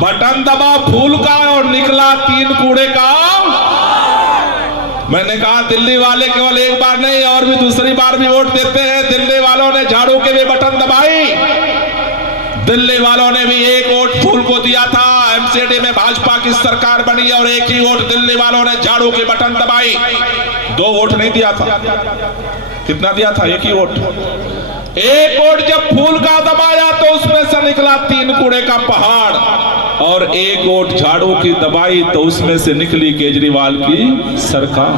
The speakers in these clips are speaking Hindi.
बटन दबा फूल का और निकला 3 कूड़े का। मैंने कहा दिल्ली वाले केवल एक बार नहीं और भी दूसरी बार भी वोट देते हैं। दिल्ली वालों ने झाड़ू के भी बटन दबाई, दिल्ली वालों ने भी एक वोट फूल को दिया था। एमसीडी में भाजपा की सरकार बनी और एक ही वोट दिल्ली वालों ने झाड़ू के बटन दबाई, 2 वोट नहीं दिया था। कितना दिया था? एक ही वोट। एक वोट जब फूल का दबाया तो उसमें से निकला 3 कूड़े का पहाड़, और एक वोट झाड़ू की दबाई तो उसमें से निकली केजरीवाल की सरकार।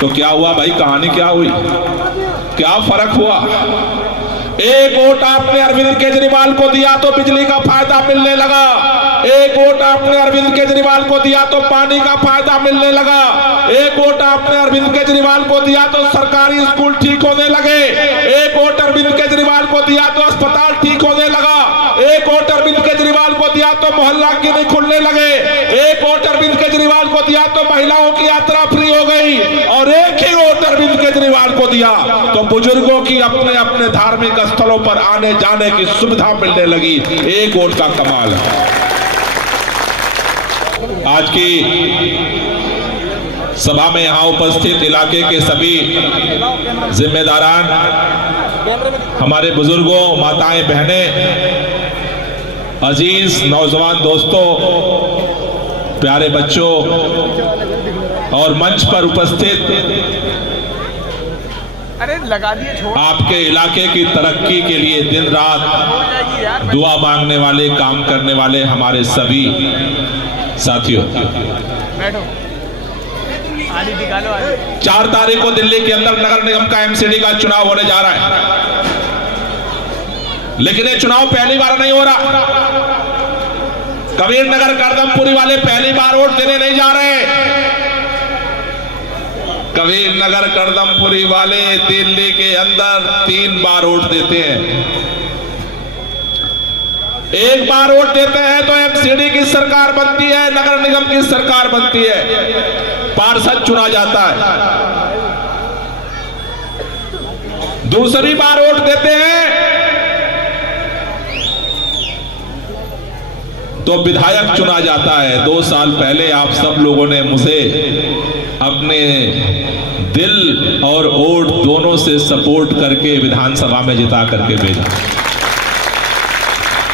तो क्या हुआ भाई, कहानी क्या हुई, क्या फर्क हुआ? एक वोट आपने अरविंद केजरीवाल को दिया तो बिजली का फायदा मिलने लगा, एक वोट आपने अरविंद केजरीवाल को दिया तो पानी का फायदा मिलने लगा, एक वोट आपने अरविंद केजरीवाल को दिया तो सरकारी स्कूल ठीक होने लगे, एक वोट अरविंद केजरीवाल को दिया तो अस्पताल ठीक होने लगा, एक वोट अरविंद केजरीवाल को दिया तो मोहल्ला क्लिनिक खुलने लगे, एक वोट अरविंद केजरीवाल को दिया तो महिलाओं की यात्रा फ्री हो गई, और एक ही वोट अरविंद केजरीवाल को दिया तो बुजुर्गों की अपने अपने धार्मिक स्थलों पर आने जाने की सुविधा मिलने लगी। एक वोट का कमाल है। आज की सभा में यहां उपस्थित इलाके के सभी जिम्मेदारान, हमारे बुजुर्गों, माताएं, बहनें, अजीज नौजवान दोस्तों, प्यारे बच्चों और मंच पर उपस्थित लगा दिए, आपके इलाके की तरक्की के लिए दिन रात दुआ मांगने वाले, काम करने वाले हमारे सभी साथियों, बैठो। 4 तारीख को दिल्ली के अंदर नगर निगम का एमसीडी का चुनाव होने जा रहा है, लेकिन ये चुनाव पहली बार नहीं हो रहा। कबीर नगर करदमपुरी वाले पहली बार वोट देने नहीं जा रहे। कबीर नगर करदमपुरी वाले दिल्ली के अंदर 3 बार वोट देते हैं। एक बार वोट देते हैं तो एमसीडी की सरकार बनती है, नगर निगम की सरकार बनती है, पार्षद चुना जाता है। दूसरी बार वोट देते हैं तो विधायक चुना जाता है। 2 साल पहले आप सब लोगों ने मुझे अपने दिल और वोट दोनों से सपोर्ट करके विधानसभा में जिता करके भेजा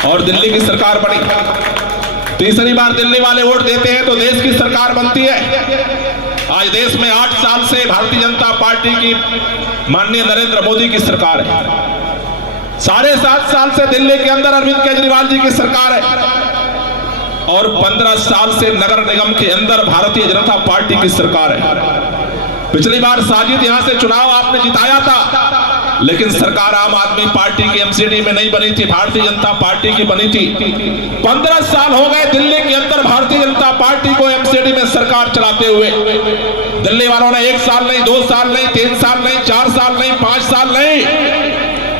और दिल्ली की सरकार बनी। तीसरी बार दिल्ली वाले वोट देते हैं तो देश की सरकार बनती है। आज देश में 8 साल से भारतीय जनता पार्टी की माननीय नरेंद्र मोदी की सरकार है। 7.5 साल से दिल्ली के अंदर अरविंद केजरीवाल जी की सरकार है, और 15 साल से नगर निगम के अंदर भारतीय जनता पार्टी की सरकार है। पिछली बार साजिद यहां से चुनाव आपने जिताया था, लेकिन सरकार आम आदमी पार्टी की एमसीडी में नहीं बनी थी, भारतीय जनता पार्टी की बनी थी। 15 साल हो गए दिल्ली के अंदर भारतीय जनता पार्टी को एमसीडी में सरकार चलाते हुए। दिल्ली वालों ने 1 साल नहीं, 2 साल नहीं, 3 साल नहीं, 4 साल नहीं, 5 साल नहीं,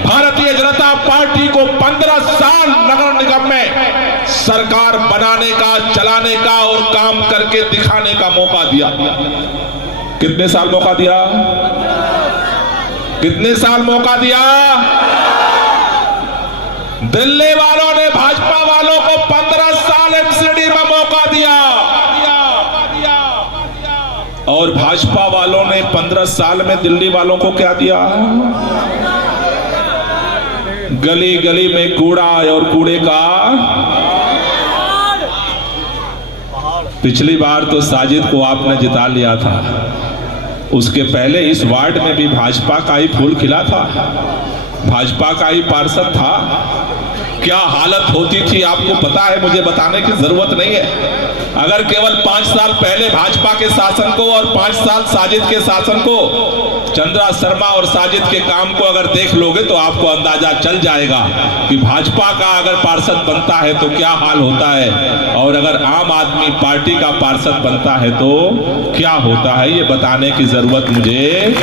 भारतीय जनता पार्टी को 15 साल नगर निगम में सरकार बनाने का, चलाने का और काम करके दिखाने का मौका दिया। कितने साल मौका दिया? कितने साल मौका दिया? दिल्ली वालों ने भाजपा वालों को 15 साल एमसीडी में मौका दिया, और भाजपा वालों ने 15 साल में दिल्ली वालों को क्या दिया? गली गली में कूड़ा और कूड़े का। पिछली बार तो साजिद को आपने जिता लिया था, उसके पहले इस वार्ड में भी भाजपा का ही फूल खिला था, भाजपा का ही पार्षद था। क्या हालत होती थी आपको पता है, मुझे बताने की जरूरत नहीं है। अगर केवल 5 साल पहले भाजपा के शासन को और 5 साल साजिद के शासन को, चंद्रा शर्मा और साजिद के काम को अगर देख लोगे तो आपको अंदाजा चल जाएगा कि भाजपा का अगर पार्षद बनता है तो क्या हाल होता है, और अगर आम आदमी पार्टी का पार्षद बनता है तो क्या होता है, ये बताने की जरूरत मुझे।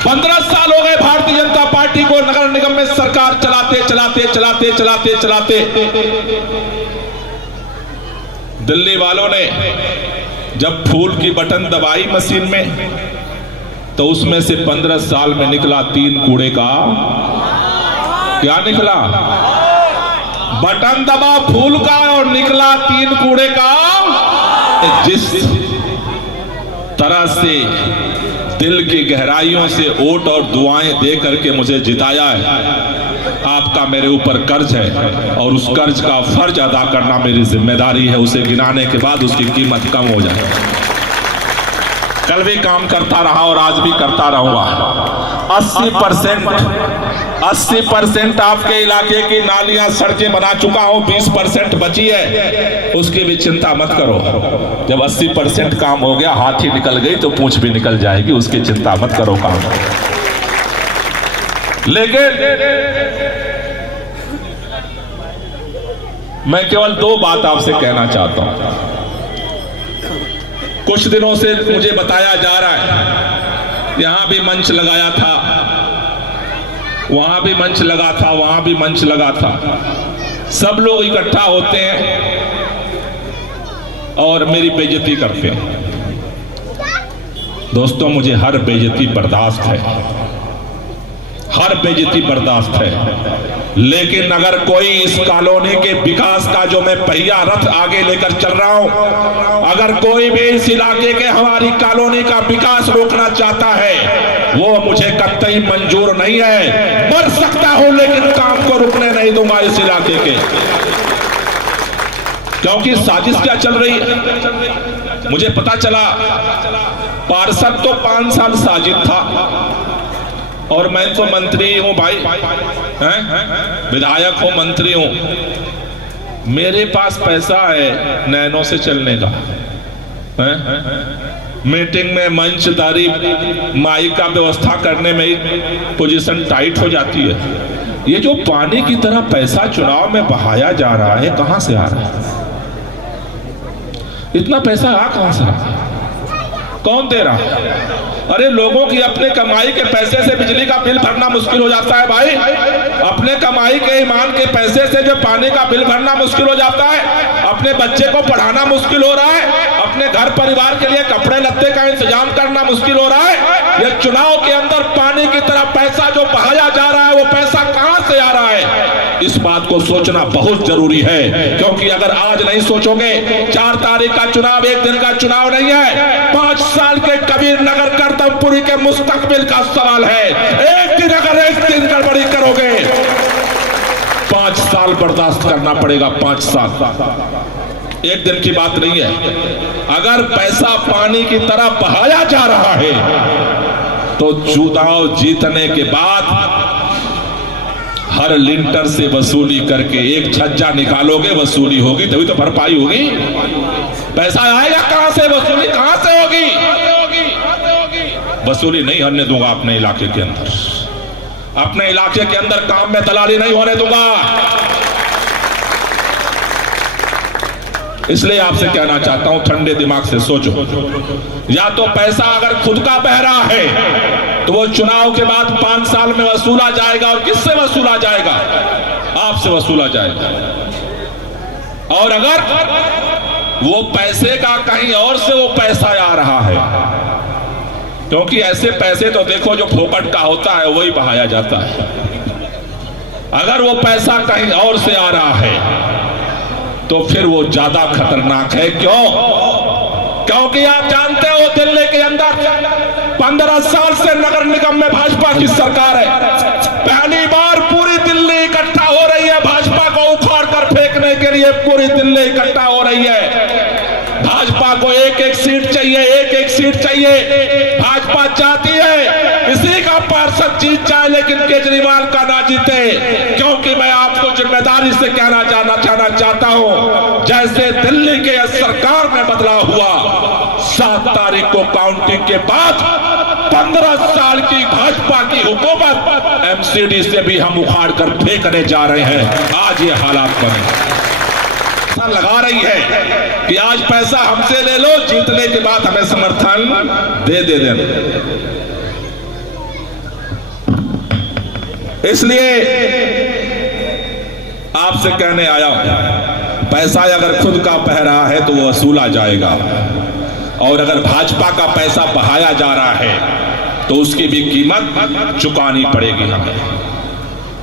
15 साल हो गए भारतीय जनता पार्टी को नगर निगम में सरकार चलाते चलाते चलाते चलाते चलाते। दिल्ली वालों ने जब फूल की बटन दबाई मशीन में तो उसमें से 15 साल में निकला 3 कूड़े का। क्या निकला? बटन दबा फूल का और निकला 3 कूड़े का। जिस तरह से दिल की गहराइयों से वोट और दुआएं दे करके मुझे जिताया है, आपका मेरे ऊपर कर्ज है और उस कर्ज का फर्ज अदा करना मेरी जिम्मेदारी है। उसे गिनाने के बाद उसकी कीमत कम हो जाए। कल भी काम करता रहा और आज भी करता रहूंगा। 80% आपके इलाके की नालियां सड़कें बना चुका हूं, 20% बची है, उसकी भी चिंता मत करो। जब 80% काम हो गया, हाथी निकल गई तो पूंछ भी निकल जाएगी, उसकी चिंता मत करो काम। लेकिन मैं केवल 2 बात आपसे कहना चाहता हूं। कुछ दिनों से मुझे बताया जा रहा है, यहां भी मंच लगाया था, वहां भी मंच लगा था, वहां भी मंच लगा था। सब लोग इकट्ठा होते हैं और मेरी बेइज्जती करते हैं। दोस्तों, मुझे हर बेइज्जती बर्दाश्त है, हर बेइज्जती बर्दाश्त है। लेकिन अगर कोई इस कॉलोनी के विकास का जो मैं पहिया रथ आगे लेकर चल रहा हूं, अगर कोई भी इस इलाके के हमारी कॉलोनी का विकास रोकना चाहता है, वो मुझे कतई मंजूर नहीं है। मर सकता हूं लेकिन काम को रुकने नहीं दूंगा इस इलाके के। क्योंकि साजिश क्या चल रही है मुझे पता चला। पार्षद तो 5 साल साजिद था और मैं तो मंत्री हूं भाई, विधायक हूं, मंत्री हूं। मेरे पास पैसा है नैनों से चलने का, मीटिंग में मंचदारी माइक का व्यवस्था करने में पोजीशन टाइट हो जाती है। ये जो पानी की तरह पैसा चुनाव में बहाया जा रहा है, कहां से आ रहा है? इतना पैसा आ कहां से रहा? कौन दे रहा है? अरे लोगों की अपने कमाई के पैसे से बिजली का बिल भरना मुश्किल हो जाता है भाई। अपने कमाई के ईमान के पैसे से जो पानी का बिल भरना मुश्किल हो जाता है, अपने बच्चे को पढ़ाना मुश्किल हो रहा है, अपने घर परिवार के लिए कपड़े लत्ते का इंतजाम करना मुश्किल हो रहा है। ये चुनाव के अंदर पानी की तरह पैसा जो बहाया जा रहा है, वो पैसा कहां से आ रहा है? इस बात को सोचना बहुत जरूरी है। क्योंकि अगर आज नहीं सोचोगे, 4 तारीख का चुनाव एक दिन का चुनाव नहीं है, 5 साल के कबीर नगर करदमपुरी के मुस्तकबिल का सवाल है। एक दिन अगर एक दिन गड़बड़ी करोगे, 5 साल बर्दाश्त करना पड़ेगा। 5 साल एक दिन की बात नहीं है। अगर पैसा पानी की तरह बहाया जा रहा है, तो चुनाव जीतने के बाद हर लिंटर से वसूली करके एक छज्जा निकालोगे, वसूली होगी, तभी तो भरपाई होगी। पैसा आएगा कहां से? वसूली कहां से होगी? वसूली नहीं होने दूंगा अपने इलाके के अंदर। अपने इलाके के अंदर काम में दलाली नहीं होने दूंगा। इसलिए आपसे कहना चाहता हूं, ठंडे दिमाग से सोचो। या तो पैसा अगर खुद का बह रहा है तो वो चुनाव के बाद 5 साल में वसूला जाएगा। और किससे वसूला जाएगा? आपसे वसूला जाएगा। और अगर वो पैसे का कहीं और से वो पैसा आ रहा है, क्योंकि ऐसे पैसे तो देखो जो फोकट का होता है वही बहाया जाता है। अगर वो पैसा कहीं और से आ रहा है तो फिर वो ज्यादा खतरनाक है। क्यों? क्योंकि आप जानते हो दिल्ली के अंदर 15 साल से नगर निगम में भाजपा की सरकार है। पहली बार पूरी दिल्ली इकट्ठा हो रही है भाजपा को उखाड़ कर फेंकने के लिए। पूरी दिल्ली इकट्ठा हो रही है। भाजपा को एक एक सीट चाहिए, एक एक सीट चाहिए। भाजपा चाहती है किसी का पार्षद जीत जाए लेकिन केजरीवाल का ना जीते। क्योंकि मैं आपको जिम्मेदारी से कहना चाहता हूं, जैसे दिल्ली के सरकार में बदलाव हुआ, 7 तारीख को काउंटिंग के बाद 15 साल की भाजपा की हुकूमत एमसीडी से भी हम उखाड़ कर फेंकने जा रहे हैं। आज ये हालात बने लगा रही है कि आज पैसा हमसे ले लो, जीतने के बाद हमें समर्थन दे देना। इसलिए आपसे कहने आया, पैसा अगर खुद का बह रहा है तो वो वसूला जाएगा। और अगर भाजपा का पैसा बहाया जा रहा है तो उसकी भी कीमत चुकानी पड़ेगी हमें।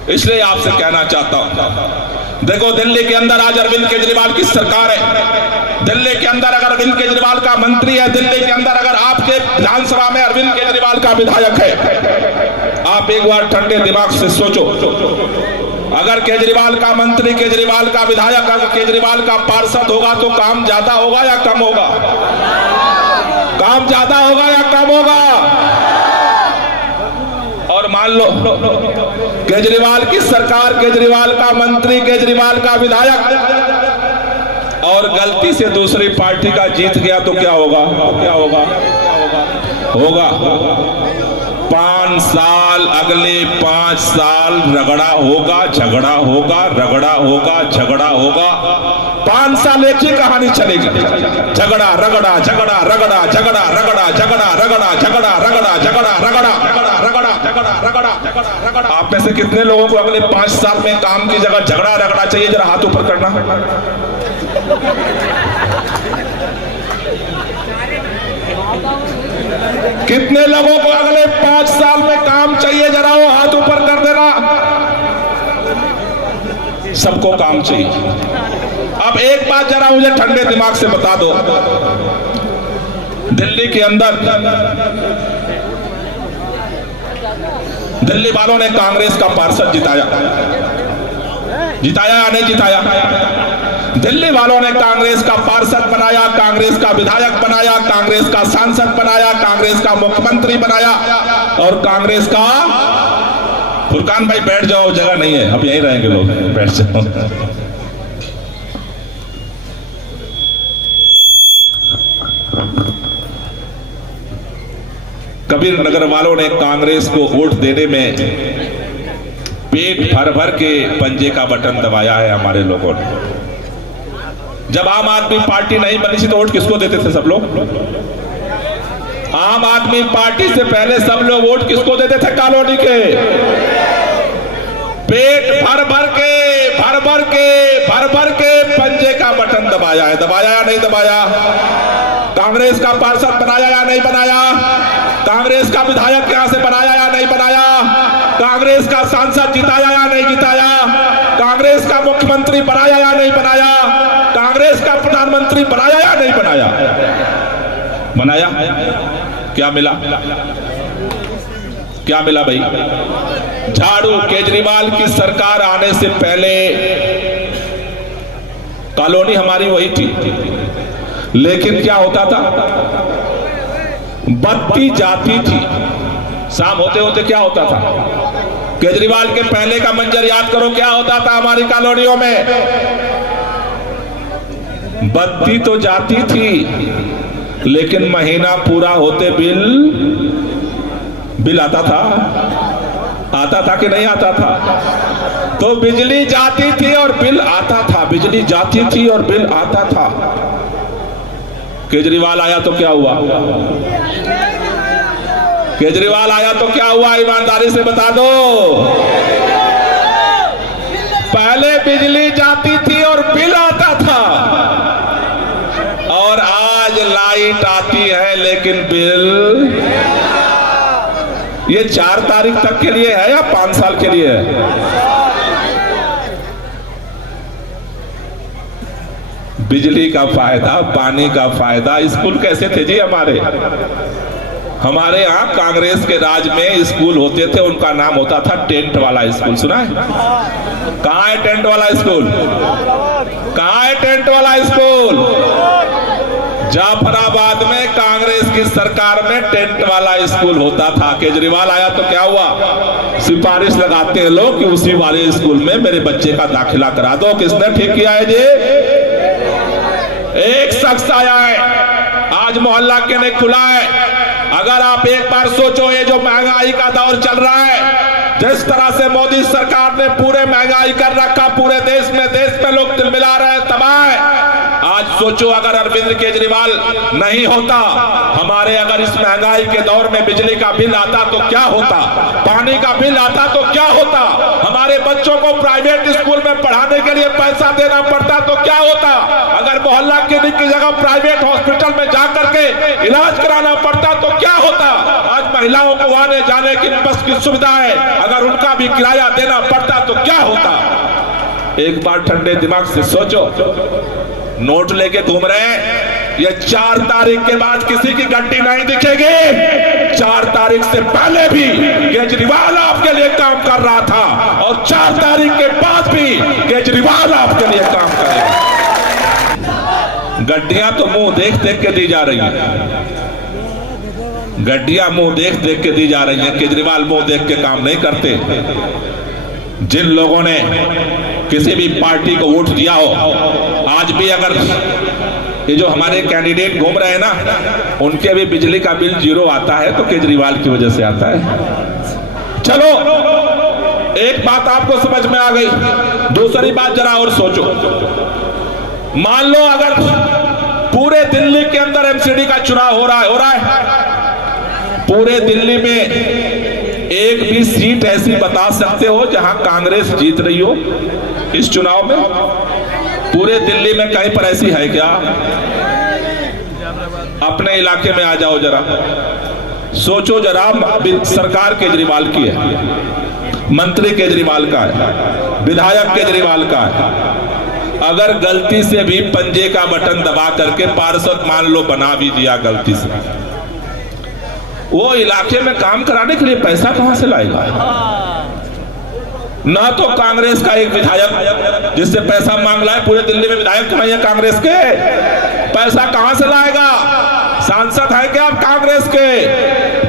इसलिए आपसे कहना चाहता हूं, देखो दिल्ली के अंदर आज अरविंद केजरीवाल की सरकार है, दिल्ली के अंदर अगर अरविंद केजरीवाल का मंत्री है, दिल्ली के अंदर अगर आपके विधानसभा में अरविंद केजरीवाल का विधायक है, आप एक बार ठंडे दिमाग से सोचो, अगर केजरीवाल का मंत्री, केजरीवाल का विधायक, अगर केजरीवाल का पार्षद होगा तो काम ज्यादा होगा या कम होगा? काम ज्यादा होगा या कम होगा? और मान लो केजरीवाल की सरकार, केजरीवाल का मंत्री, केजरीवाल का विधायक और गलती से दूसरी पार्टी का जीत गया तो क्या होगा? क्या होगा? होगा 5 साल, अगले 5 साल रगड़ा होगा, झगड़ा होगा, रगड़ा होगा, झगड़ा होगा। 5 साल एक ही कहानी चलेगी, झगड़ा रगड़ा, झगड़ा रगड़ा, झगड़ा रगड़ा, झगड़ा रगड़ा, झगड़ा रगड़ा, झगड़ा रगड़ा, रगड़ा झगड़ा रगड़ा, रगड़ा। आप में से कितने लोगों को अगले 5 साल में काम की जगह झगड़ा रगड़ा चाहिए? जरा हाथ ऊपर करना। कितने लोगों को अगले 5 साल में काम चाहिए? जरा वो हाथ ऊपर कर देना। सबको काम चाहिए। अब एक बात जरा मुझे ठंडे दिमाग से बता दो, दिल्ली के अंदर दिल्ली वालों ने कांग्रेस का पार्षद जिताया, जिताया या नहीं जिताया? दिल्ली वालों ने कांग्रेस का पार्षद बनाया, कांग्रेस का विधायक बनाया, कांग्रेस का सांसद बनाया, कांग्रेस का मुख्यमंत्री बनाया और कांग्रेस का, फुरकान भाई बैठ जाओ, जगह नहीं है, अब यहीं रहेंगे लोग, बैठ जाओ। कबीर नगर वालों ने कांग्रेस को वोट देने में पेट भर भर के पंजे का बटन दबाया है हमारे लोगों ने। जब आम आदमी पार्टी नहीं बनी थी तो वोट किसको देते थे सब लोग? आम आदमी पार्टी से पहले सब लोग वोट किसको देते थे? कॉलोनी के। पेट भर भर के, भर भर के, भर भर के पंजे का बटन दबाया है। दबाया या नहीं दबाया? कांग्रेस का पार्षद बनाया या नहीं बनाया? कांग्रेस का विधायक यहां से बनाया या नहीं बनाया? कांग्रेस का सांसद जिताया या नहीं जिताया? कांग्रेस का मुख्यमंत्री बनाया या नहीं बनाया? कांग्रेस का प्रधानमंत्री बनाया या नहीं बनाया? बनाया। क्या मिला? क्या मिला भाई? झाड़ू केजरीवाल की सरकार आने से पहले कॉलोनी हमारी वही थी, लेकिन क्या होता था? बत्ती जाती थी। शाम होते होते क्या होता था? केजरीवाल के पहले का मंजर याद करो, क्या होता था हमारी कॉलोनियों में? बत्ती तो जाती थी, लेकिन महीना पूरा होते बिल आता था। आता था कि नहीं आता था? तो बिजली जाती थी और बिल आता था, बिजली जाती थी और बिल आता था। केजरीवाल आया तो क्या हुआ? केजरीवाल आया तो क्या हुआ? ईमानदारी से बता दो। पहले बिजली जाती थी और बिल आता था, और आज लाइट आती है लेकिन बिल, ये 4 तारीख तक के लिए है या 5 साल के लिए है? बिजली का फायदा, पानी का फायदा। स्कूल कैसे थे जी हमारे? हमारे यहाँ कांग्रेस के राज में स्कूल होते थे, उनका नाम होता था टेंट वाला स्कूल। सुना है? कहाँ है टेंट वाला स्कूल? कहाँ है टेंट वाला स्कूल? जाफराबाद में कांग्रेस की सरकार में टेंट वाला स्कूल होता था। केजरीवाल आया तो क्या हुआ? सिफारिश लगाते हैं लोग कि उसी वाले स्कूल में मेरे बच्चे का दाखिला करा दो। किसने ठीक किया है जी? एक शख्स आया है, आज मोहल्ला के ने खुला है। अगर आप एक बार सोचो, ये जो महंगाई का दौर चल रहा है, जिस तरह से मोदी सरकार ने पूरे महंगाई कर रखा, पूरे देश में लोग तिलमिला रहे हैं, तबाह है। आज सोचो अगर अरविंद केजरीवाल नहीं होता, हमारे अगर इस महंगाई के दौर में बिजली का बिल आता तो क्या होता, पानी का बिल आता तो क्या होता, हमारे बच्चों को प्राइवेट स्कूल में पढ़ाने के लिए पैसा देना पड़ता तो क्या होता, अगर मोहल्ला क्लिनिक की जगह प्राइवेट हॉस्पिटल में जाकर के इलाज कराना पड़ता तो क्या होता। आज महिलाओं को आने जाने की बस की सुविधा है, अगर उनका भी किराया देना पड़ता तो क्या होता। एक बार ठंडे दिमाग से सोचो, नोट लेके घूम रहे हैं, ये 4 तारीख के बाद किसी की गड्डी नहीं दिखेगी। 4 तारीख से पहले भी केजरीवाल आपके लिए काम कर रहा था और 4 तारीख के बाद भी केजरीवाल आपके लिए काम करेगा। गड्डियां तो मुंह देख देख के दी जा रही है, गड्डियां मुंह देख देख के दी जा रही हैं। केजरीवाल मुंह देख के काम नहीं करते। जिन लोगों ने किसी भी पार्टी को वोट दिया हो, आज भी अगर ये जो हमारे कैंडिडेट घूम रहे हैं ना, उनके भी बिजली का बिल 0 आता है तो केजरीवाल की वजह से आता है। चलो एक बात आपको समझ में आ गई, दूसरी बात जरा और सोचो। मान लो अगर पूरे दिल्ली के अंदर एमसीडी का चुनाव हो रहा है, पूरे दिल्ली में एक भी सीट ऐसी बता सकते हो जहां कांग्रेस जीत रही हो इस चुनाव में? पूरे दिल्ली में कहीं पर ऐसी है क्या? अपने इलाके में आ जाओ जरा, सोचो जरा। सरकार केजरीवाल की है, मंत्री केजरीवाल का है, विधायक केजरीवाल का है। अगर गलती से भी पंजे का बटन दबा करके पार्षद मान लो बना भी दिया गलती से, वो इलाके में काम कराने के लिए पैसा कहां से लाएगा? ना तो कांग्रेस का एक विधायक जिससे पैसा मांग रहा है, पूरे दिल्ली में विधायक तो नहीं है कांग्रेस के, पैसा कहां से लाएगा? सांसद है क्या कांग्रेस के?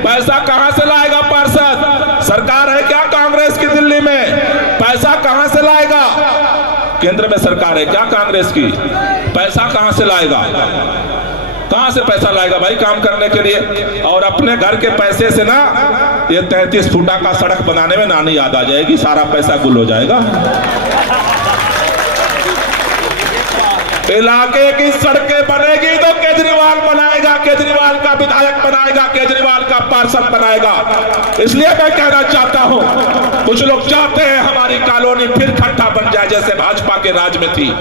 पैसा कहां से लाएगा पार्षद? सरकार है क्या कांग्रेस की दिल्ली में? पैसा कहां से लाएगा? केंद्र में सरकार है क्या कांग्रेस की? पैसा कहां से लाएगा? कहां से पैसा लाएगा भाई काम करने के लिए? और अपने घर के पैसे से ना ये 33 फुटा का सड़क बनाने में नानी याद आ जाएगी, सारा पैसा गुल हो जाएगा। इलाके की सड़कें बनेगी तो केजरीवाल बनाएगा, केजरीवाल का विधायक बनाएगा, केजरीवाल का पार्षद बनाएगा। इसलिए मैं कहना चाहता हूं, कुछ लोग चाहते हैं हमारी कॉलोनी फिर खट्टा बन जाए जैसे भाजपा के राज में थी।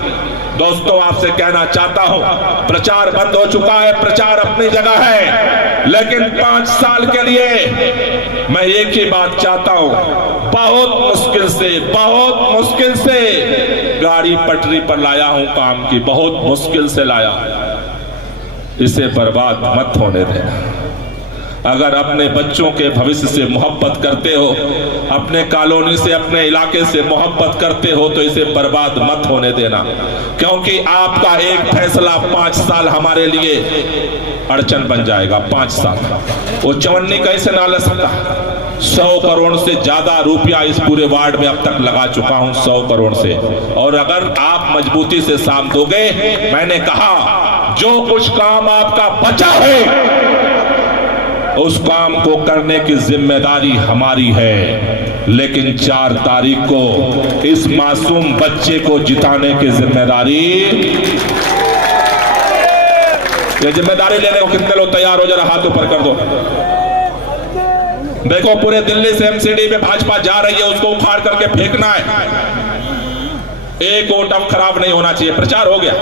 दोस्तों आपसे कहना चाहता हूं, प्रचार बंद हो चुका है, प्रचार अपनी जगह है, लेकिन 5 साल के लिए मैं एक ही बात चाहता हूं, बहुत मुश्किल से गाड़ी पटरी पर लाया हूं काम की, बहुत मुश्किल से लाया। इसे बर्बाद मत होने देना। अगर अपने बच्चों के भविष्य से मोहब्बत करते हो, अपने कॉलोनी से, अपने इलाके से मोहब्बत करते हो, तो इसे बर्बाद मत होने देना, क्योंकि आपका एक फैसला 5 साल हमारे लिए अड़चन बन जाएगा। 5 साल वो चवन्नी कैसे ना ले सकता? 100 करोड़ से ज्यादा रुपया इस पूरे वार्ड में अब तक लगा चुका हूं, 100 करोड़ से। और अगर आप मजबूती से साथ दोगे, मैंने कहा जो कुछ काम आपका बचा है उस काम को करने की जिम्मेदारी हमारी है, लेकिन 4 तारीख को इस मासूम बच्चे को जिताने की जिम्मेदारी, ये जिम्मेदारी लेने को कितने लोग तैयार हो? जरा हाथ ऊपर कर दो। देखो पूरे दिल्ली से एमसीडी में भाजपा जा रही है, उसको उखाड़ करके फेंकना है। एक वोट अब खराब नहीं होना चाहिए। प्रचार हो गया,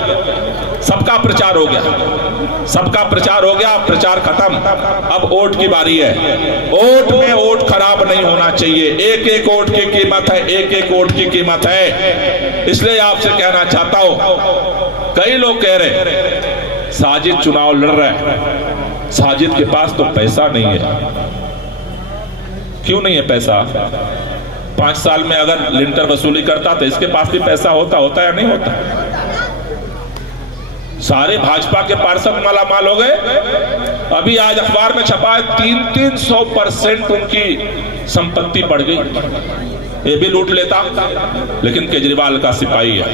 सबका प्रचार हो गया, सबका प्रचार हो गया, प्रचार खत्म। अब वोट की बारी है। वोट में वोट खराब नहीं होना चाहिए। एक एक वोट की कीमत है, एक एक वोट की कीमत है। इसलिए आपसे कहना चाहता हूं, कई लोग कह रहे साजिद चुनाव लड़ रहा है, साजिद के पास तो पैसा नहीं है। क्यों नहीं है पैसा? 5 साल में अगर लिंटर वसूली करता तो इसके पास भी पैसा होता या नहीं होता? सारे भाजपा के पार्षद मालामाल हो गए। अभी आज अखबार में छपा है 300% उनकी संपत्ति बढ़ गई। ये भी लूट लेता, लेकिन केजरीवाल का सिपाही है,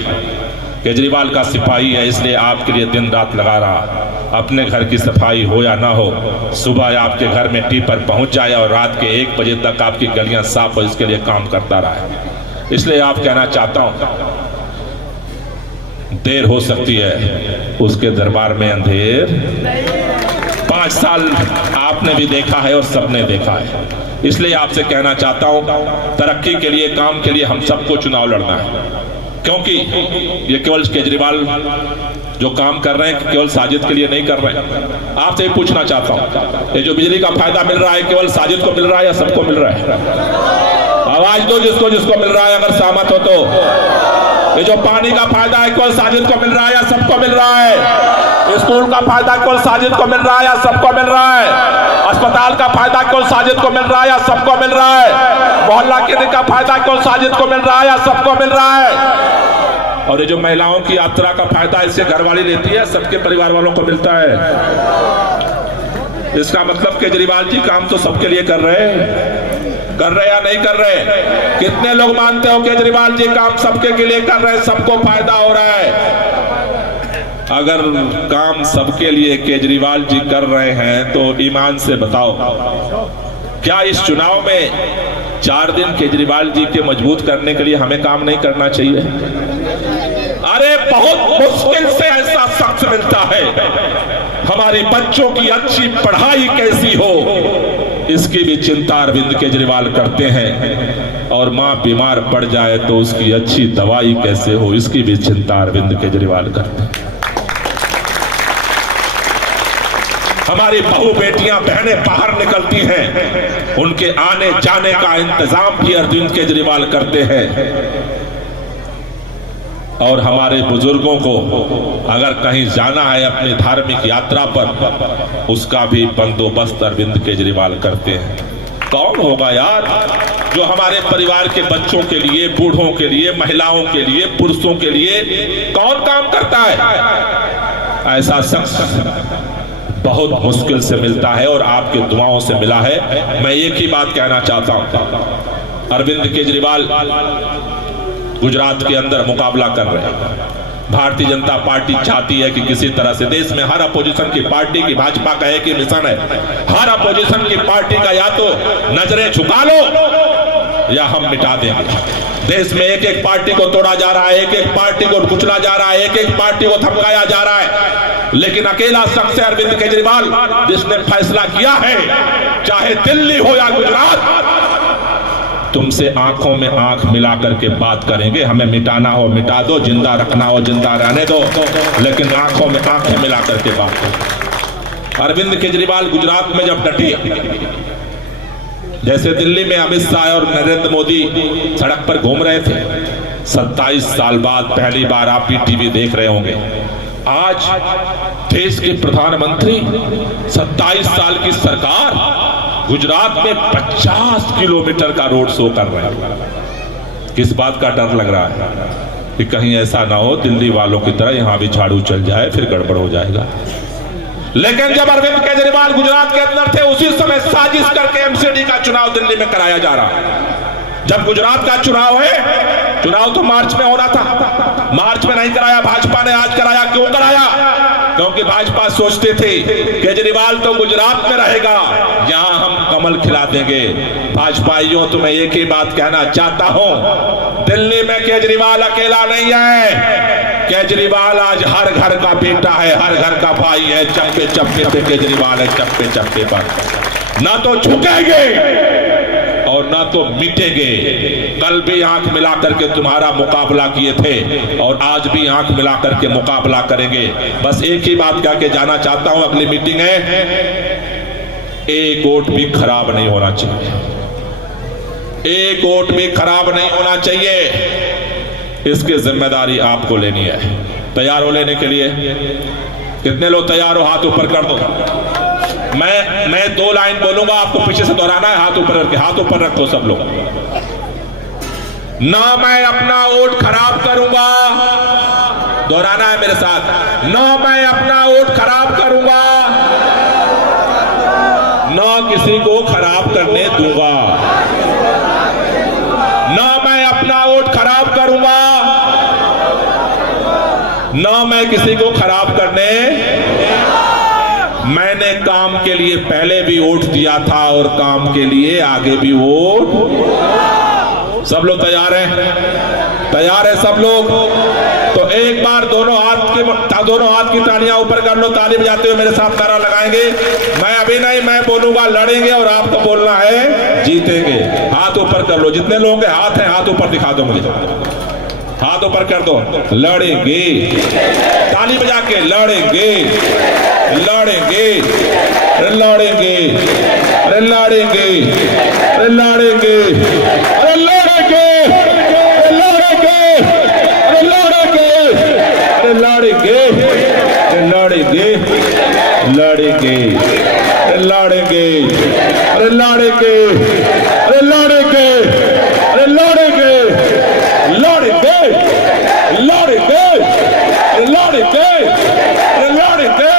केजरीवाल का सिपाही है, इसलिए आपके लिए दिन रात लगा रहा। अपने घर की सफाई हो या ना हो, सुबह आपके घर में टीपर पहुंच जाए और रात के 1 बजे तक आपकी गलियां साफ हो, इसके लिए काम करता रहा है। इसलिए आप कहना चाहता हूं, देर हो सकती है, उसके दरबार में अंधेर। 5 साल आपने भी देखा है और सबने देखा है। इसलिए आपसे कहना चाहता हूं, तरक्की के लिए, काम के लिए हम सबको चुनाव लड़ना है, क्योंकि ये केवल केजरीवाल जो काम कर रहे हैं केवल साजिद के लिए नहीं कर रहे हैं। आपसे ही पूछना चाहता हूं, ये जो बिजली का फायदा मिल रहा है केवल साजिद को मिल रहा है या सबको मिल रहा है? आवाज दो जिसको जिसको मिल रहा है, अगर सहमत हो तो। ये जो पानी का फायदा है केवल साजिद को मिल रहा है या सबको मिल रहा है? स्कूल का फायदा केवल साजिद को मिल रहा है या सबको मिल रहा है? अस्पताल का फायदा केवल साजिद को मिल रहा है या सबको मिल रहा है? मोहल्ला क्लिनिक का फायदा केवल साजिद को मिल रहा है या सबको मिल रहा है? और ये जो महिलाओं की यात्रा का फायदा इससे घरवाली लेती है, सबके परिवार वालों को मिलता है। इसका मतलब केजरीवाल जी काम तो सबके लिए कर रहे या नहीं कर रहे? कितने लोग मानते हो केजरीवाल जी काम सबके के लिए कर रहे हैं, सबको फायदा हो रहा है? अगर काम सबके लिए केजरीवाल जी कर रहे हैं तो ईमान से बताओ, क्या इस चुनाव में 4 दिन केजरीवाल जी के मजबूत करने के लिए हमें काम नहीं करना चाहिए? अरे बहुत मुश्किल से ऐसा शख्स मिलता है। हमारे बच्चों की अच्छी पढ़ाई कैसी हो इसकी भी चिंता अरविंद केजरीवाल करते हैं, और मां बीमार पड़ जाए तो उसकी अच्छी दवाई कैसे हो इसकी भी चिंता अरविंद केजरीवाल करते हैं। हमारी बहू बेटियां बहनें बाहर निकलती हैं, उनके आने जाने का इंतजाम भी अरविंद केजरीवाल करते हैं। और हमारे बुजुर्गों को अगर कहीं जाना है अपनी धार्मिक यात्रा पर, उसका भी बंदोबस्त अरविंद केजरीवाल करते हैं। कौन होगा यार जो हमारे परिवार के बच्चों के लिए, बूढ़ों के लिए, महिलाओं के लिए, पुरुषों के लिए कौन काम करता है? ऐसा शख्स बहुत मुश्किल से मिलता है और आपके दुआओं से मिला है। मैं एक ही बात कहना चाहता हूं, अरविंद केजरीवाल गुजरात के अंदर मुकाबला कर रहे हैं। भारतीय जनता पार्टी चाहती है कि किसी तरह से देश में हर अपोजिशन की पार्टी की, भाजपा का एक ही मिशन है, हर अपोजिशन की पार्टी का या तो नजरें झुका लो या हम मिटा देंगे। देश में एक एक पार्टी को तोड़ा जा रहा है, एक एक पार्टी को कुचला जा रहा है, एक एक पार्टी को धमकाया जा रहा है, लेकिन अकेला शख्स है अरविंद केजरीवाल जिसने फैसला किया है, चाहे दिल्ली हो या गुजरात, तुमसे आंखों में आंख मिला करके बात करेंगे। हमें मिटाना हो मिटा दो, जिंदा रखना हो जिंदा रहने दो, लेकिन आंखों में आंखें मिला करके बात करो। अरविंद केजरीवाल गुजरात में जब डटे, जैसे दिल्ली में अमित शाह और नरेंद्र मोदी सड़क पर घूम रहे थे, 27 साल बाद पहली बार आप भी टीवी देख रहे होंगे। आज देश के प्रधानमंत्री, 27 साल की सरकार गुजरात में 50 किलोमीटर का रोड शो कर रहे हैं। किस बात का डर लग रहा है कि कहीं ऐसा ना हो दिल्ली वालों की तरह यहां भी झाड़ू चल जाए, फिर गड़बड़ हो जाएगा। लेकिन जब अरविंद केजरीवाल गुजरात के अंदर थे, उसी समय साजिश करके एमसीडी का चुनाव दिल्ली में कराया जा रहा है। जब गुजरात का चुनाव है, चुनाव तो मार्च में होना था, मार्च में नहीं कराया भाजपा ने, आज कराया। क्यों कराया? क्योंकि भाजपा सोचते थे केजरीवाल तो गुजरात में रहेगा, यहां हम कमल खिला देंगे। भाजपाइयों, तुम्हें एक ही बात कहना चाहता हूं, दिल्ली में केजरीवाल अकेला नहीं है। केजरीवाल आज हर घर का बेटा है, हर घर का भाई है। चप्पे चप्पे पे केजरीवाल है, चप्पे चप्पे पर। ना तो झुकेंगे और ना तो मिटेंगे। कल भी आंख मिला करके तुम्हारा मुकाबला किए थे और आज भी आंख मिला करके मुकाबला करेंगे। बस एक ही बात कह के जाना चाहता हूं, अगली मीटिंग है, एक वोट भी खराब नहीं होना चाहिए, एक वोट भी खराब नहीं होना चाहिए। इसकी जिम्मेदारी आपको लेनी है। तैयार हो लेने के लिए? कितने लोग तैयार हो? हाथ ऊपर कर दो। मैं 2 लाइन बोलूंगा, आपको पीछे से दोहराना है। हाथ ऊपर रख के, हाथ ऊपर रखो सब लोग। ना मैं अपना वोट खराब करूंगा, दोहराना है मेरे साथ, ना मैं अपना वोट खराब करूंगा, ना किसी को खराब करने दूंगा। ना मैं अपना वोट खराब करूंगा, ना मैं किसी को खराब करने। मैंने काम के लिए पहले भी वोट दिया था और काम के लिए आगे भी वोट। सब लोग तैयार हैं? तैयार है सब लोग? तो एक बार दोनों हाथ की तालियां ऊपर कर लो, ताली बजाते हुए मेरे साथ नारा लगाएंगे। मैं अभी नहीं, मैं बोलूंगा लड़ेंगे और आपको बोलना है जीतेंगे। हाथ ऊपर कर लो, जितने लोगों के हाथ हैं हाथ ऊपर दिखा दो मुझे, हाथ ऊपर कर दो। लड़ेंगे, ताली बजा के लड़ेंगे, लड़ेंगे, लड़ेंगे, अरे लड़ेंगे, अरे लड़ेंगे, अरे लड़ेंगे, अरे लड़ेंगे, अरे लड़ेंगे, अरे लड़ेंगे, अरे लड़ेंगे, लड़ेंगे, अरे लड़ेंगे, अरे लड़ेंगे, अरे लड़ेंगे, अरे लड़ेंगे, लड़ेंगे, लड़ेंगे, लड़ेंगे, लड़ेंगे।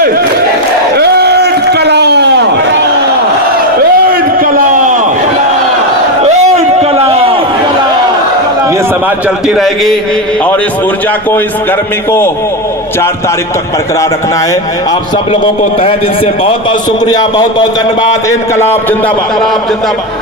ये समाज चलती रहेगी और इस ऊर्जा को, इस गर्मी को 4 तारीख तक बरकरार रखना है। आप सब लोगों को तहे दिल से बहुत बहुत शुक्रिया, बहुत बहुत धन्यवाद। इनकलाब जिंदाबाद, जिंदाबाद।